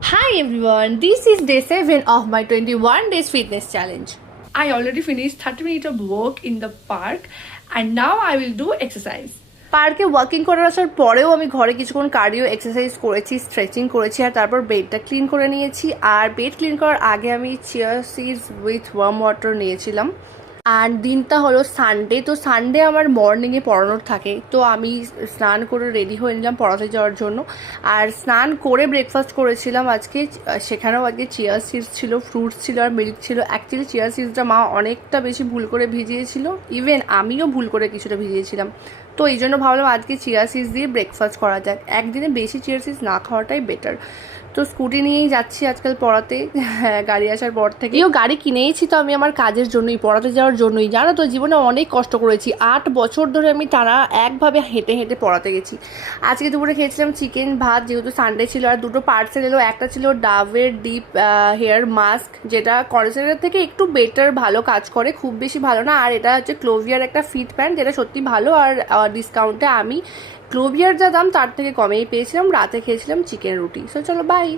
Hi everyone, this is day 7 of my 21 days fitness challenge. I already finished 30 minutes of work in the park and now I will do exercise. পার্কে walking করে আসার পরেও আমি ঘরে কিছুক্ষণ cardio exercise করেছি, stretching করেছি আর তারপর বেডটা ক্লিন করে নিয়েছি। আর বেড ক্লিন করার আগে আমি chia seeds with worm water নিয়েছিলাম। আর দিনটা হলো সানডে, তো সানডে আমার মর্নিংয়ে পড়ানোর থাকে, তো আমি স্নান করে রেডি হয়ে নিলাম পড়াতে যাওয়ার জন্য। আর স্নান করে ব্রেকফাস্ট করেছিলাম আজকে, সেখানেও আজকে চিয়া সিডস ছিল, ফ্রুটস ছিল আর মিল্ক ছিল। অ্যাকচুয়ালি চিয়া সিডসটা মা অনেকটা বেশি ভুল করে ভিজিয়েছিল, ইভেন আমিও ভুল করে কিছুটা ভিজিয়েছিলাম। তো এই জন্য ভাবলাম আজকে চিয়া সিডস দিয়ে ব্রেকফাস্ট করা যাক, একদিনে বেশি চিয়া সিডস না খাওয়াটাই বেটার। তো স্কুটি নিয়েই যাচ্ছি আজকাল পড়াতে, হ্যাঁ গাড়ি আসার পর থেকে। গাড়ি কিনেইছি তো আমি আমার কাজের জন্যই, পড়াতে যাওয়ার জন্যই। জানো তো জীবনে অনেক কষ্ট করেছি, 8 বছর ধরে আমি টানা একভাবে হেঁটে হেঁটে পড়াতে গেছি। আজকে দুপুরে খেয়েছিলাম চিকেন ভাত, যেহেতু সানডে ছিল। আর দুটো পার্সেল এলো, একটা ছিল ডাভের ডিপ হেয়ার মাস্ক, যেটা কন্ডিশনারের থেকে একটু বেটার, ভালো কাজ করে, খুব বেশি ভালো না। আর এটা হচ্ছে ক্লোভিয়ার একটা ফিট প্যান্ট, যেটা সত্যি ভালো। আর ডিসকাউন্টে আমি ক্লোভিয়ার যা দাম তার থেকে কমেই পেয়েছিলাম। রাতে খেয়েছিলাম চিকেন রুটি। সো চলো বাই।